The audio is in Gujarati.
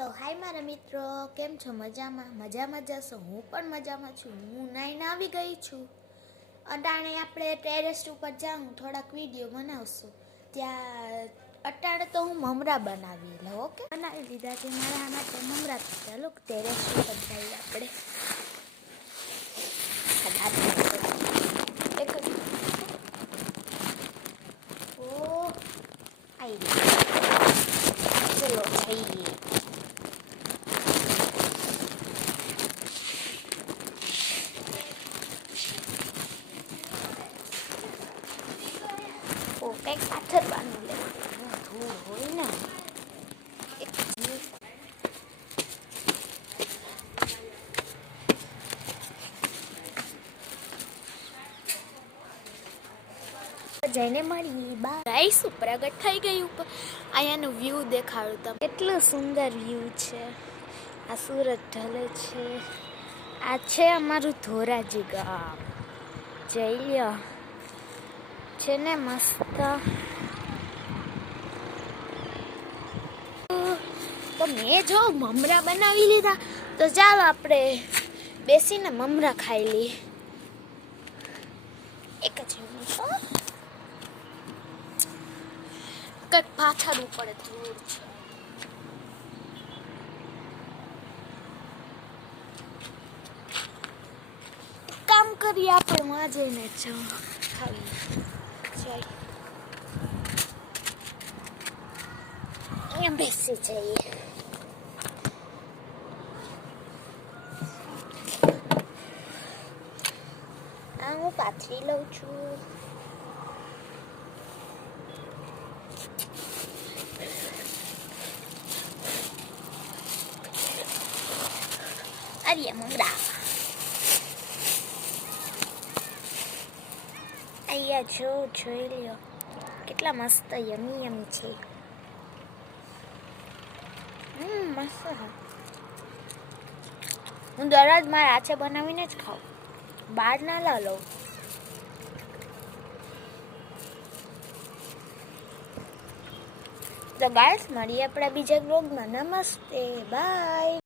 તો હાય મારા મિત્રો, કેમ છો? મજામાં જશો? હું પણ મજામાં છું. હું નાઈને આવી ગઈ છું. અટાણે આપણે ટેરેસ ઉપર જાઉં, થોડાક વિડીયો બનાવશું. ત્યાં અટાણે તો હું મમરા બનાવી લઉં. ઓકે, બનાવી લીધા છે મારા માટે મમરા. ચાલો ટેરેસ ઉપર જઈએ આપણે. એક જ ઓ આવી ચલો જઈએ. કંઈક પાથરવાનું લેવાનું ધૂળ હોય ને જઈને મળી બહાર આવીશું. પ્રગટ થઈ ગઈ ઉપર. અહીંયાનું વ્યૂ દેખાડું તમને. કેટલું સુંદર વ્યૂ છે. આ સુરત ઢલે છે. આ છે અમારું ધોરાજી ગામ. જઈ લ્યો છે ને મસ્ત. તો મેં જો મમરા બનાવી લીધા, તો ચાલો આપણે બેસીને મમરા ખાઈ લઈએ. એક જ મિનિટ, કંઈક પાછળવું પડે, ધૂળ છે. કામ કરીએ આપણે, માં જઈને ખાવી જઈ. અહીંયા બેસી જઈએ. આ હું પાથરી લઉં છું. અરે મમરા અહીંયા જોઈ લ્યો, કેટલા મસ્ત યમી છે. મસ્ત. હું દરરોજ મારા હાથે બનાવીને જ ખાઉં, બહાર ના લઉં. તો ગાઈસ, મળીએ આપણા બીજા બ્લોગમાં. નમસ્તે, બાય.